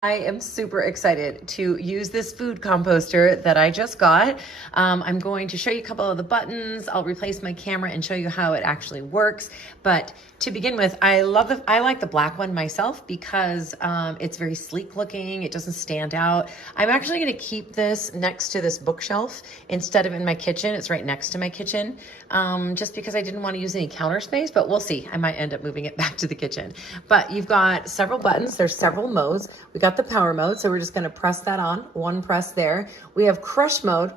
I am super excited to use this food composter that I just got. I'm going to show you a couple of the buttons. I'll replace my camera and show you how it actually works. But to begin with, I like the black one myself because it's very sleek looking. It doesn't stand out. I'm actually going to keep this next to this bookshelf instead of in my kitchen. It's right next to my kitchen, just because I didn't want to use any counter space, but we'll see. I might end up moving it back to the kitchen. But you've got several buttons. There's several modes. We got the power mode, so we're just going to press that on. One press there. We have crush mode.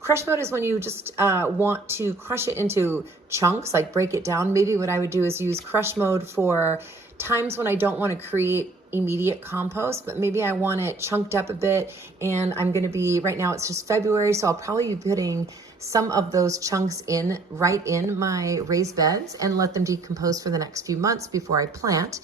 Crush mode is when you just want to crush it into chunks, like break it down. Maybe what I would do is use crush mode for times when I don't want to create immediate compost, but maybe I want it chunked up a bit. And I'm going to be, right now it's just February, so I'll probably be putting some of those chunks right in my raised beds and let them decompose for the next few months before I plant.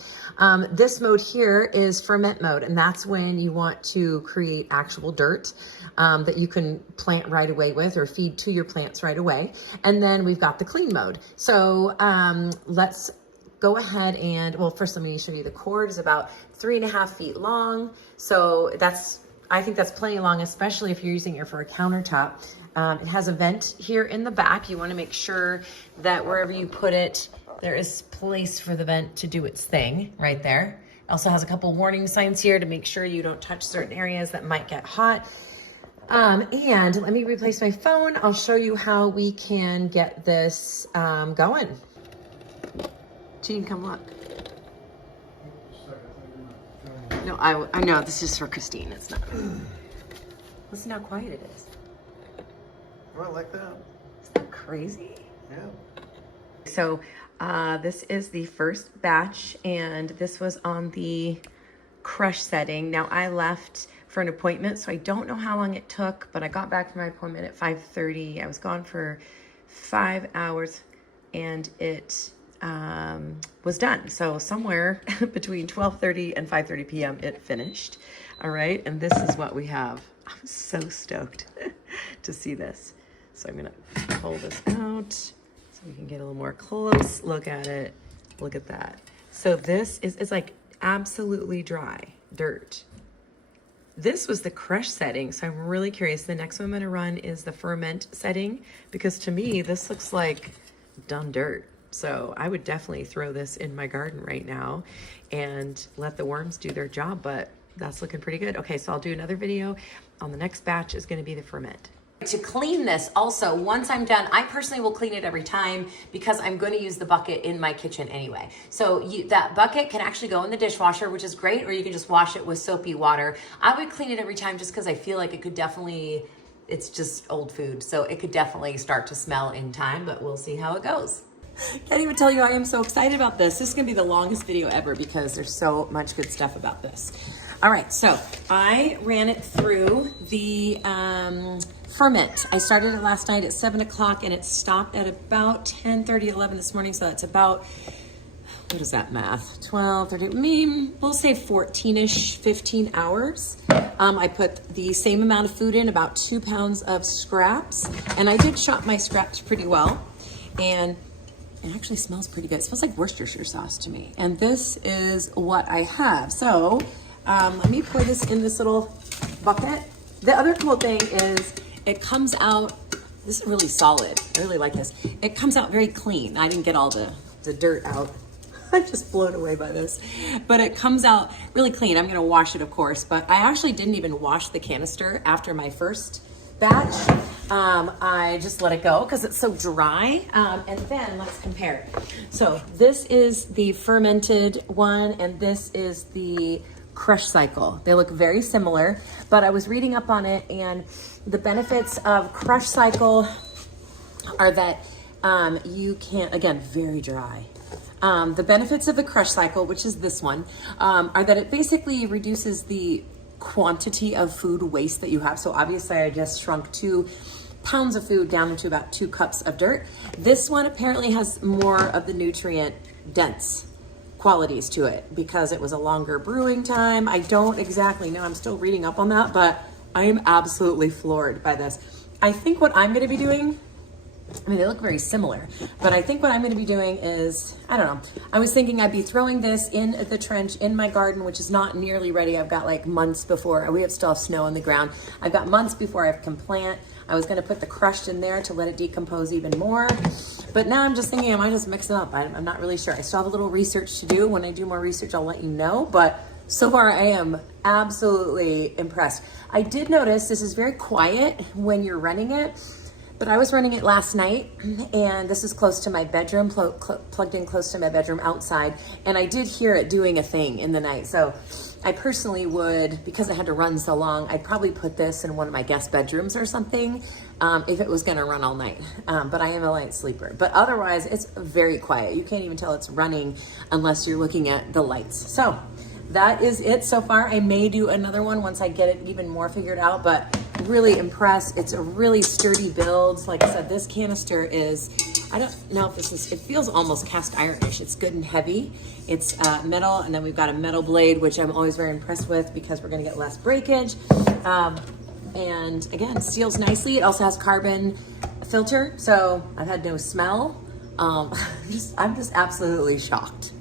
This mode here is ferment mode, and that's when you want to create actual dirt that you can plant right away with or feed to your plants right away. And then we've got the clean mode. So let's go ahead and, well, first let me show you the cord is about 3.5 feet long. So I think that's plenty long, especially if you're using it for a countertop. It has a vent here in the back. You want to make sure that wherever you put it, there is place for the vent to do its thing right there. It also has a couple warning signs here to make sure you don't touch certain areas that might get hot. And let me replace my phone. I'll show you how we can get this going. Gene, come look. No, I know this is for Christine. It's not. Listen how quiet it is. I like that. Isn't that crazy? Yeah. So this is the first batch, and this was on the crush setting. Now I left for an appointment, so I don't know how long it took, but I got back from my appointment at 5:30. I was gone for 5 hours, and it was done. So somewhere between 12:30 and 5:30 p.m. it finished. All right, and this is what we have. I'm so stoked to see this. So I'm gonna pull this out so we can get a little more close look at it. Look at that. So this is like absolutely dry dirt. This was the crush setting, so I'm really curious. The next one I'm gonna run is the ferment setting, because to me, this looks like done dirt. So I would definitely throw this in my garden right now and let the worms do their job, but that's looking pretty good. Okay, so I'll do another video on the next batch is gonna be the ferment. To clean this also, once I'm done, I personally will clean it every time because I'm going to use the bucket in my kitchen anyway. So that bucket can actually go in the dishwasher, which is great, or you can just wash it with soapy water. I would clean it every time just because I feel like it could definitely, it's just old food, so it could definitely start to smell in time, but we'll see how it goes. Can't even tell you I am so excited about this. This is going to be the longest video ever because there's so much good stuff about this. All right, so I ran it through the ferment. I started it last night at 7 o'clock and it stopped at about 10:30, 11 this morning. So that's about, what is that math? 12, 30, we'll say 14-ish, 15 hours. I put the same amount of food in, about 2 pounds of scraps. And I did chop my scraps pretty well. And it actually smells pretty good. It smells like Worcestershire sauce to me. And this is what I have. So let me pour this in this little bucket. The other cool thing is it comes out, this is really solid. I really like this. It comes out very clean. I didn't get all the dirt out. I'm just blown away by this. But it comes out really clean. I'm gonna wash it, of course, but I actually didn't even wash the canister after my first batch. I just let it go because it's so dry. And then let's compare. So this is the fermented one, and this is the crush cycle. They look very similar, but I was reading up on it, and the benefits of crush cycle are that you can, again, very dry. The benefits of the crush cycle, which is this one, are that it basically reduces the quantity of food waste that you have. So obviously I just shrunk 2 pounds of food down into about 2 cups of dirt. This one apparently has more of the nutrient dense qualities to it because it was a longer brewing time. I don't exactly know. I'm still reading up on that, but I am absolutely floored by this. I think what I'm going to be doing I mean, they look very similar, but I think what I'm going to be doing is, I don't know. I was thinking I'd be throwing this in the trench in my garden, which is not nearly ready. I've got like months before, we still have snow on the ground. I've got months before I can plant. I was going to put the crushed in there to let it decompose even more. But now I'm just thinking I might just mix it up. I'm not really sure. I still have a little research to do. When I do more research, I'll let you know. But so far, I am absolutely impressed. I did notice this is very quiet when you're running it. But I was running it last night, and this is close to my bedroom, plugged in close to my bedroom outside, and I did hear it doing a thing in the night. So I personally would, because I had to run so long, I'd probably put this in one of my guest bedrooms or something if it was gonna run all night. But I am a light sleeper. But otherwise, it's very quiet. You can't even tell it's running unless you're looking at the lights. So that is it so far. I may do another one once I get it even more figured out, but really impressed. It's a really sturdy build. Like I said, this canister is, I don't know if this is, it feels almost cast ironish. It's good and heavy. It's metal, and then we've got a metal blade, which I'm always very impressed with because we're gonna get less breakage. And again, seals nicely. It also has carbon filter, so I've had no smell. I'm just absolutely shocked.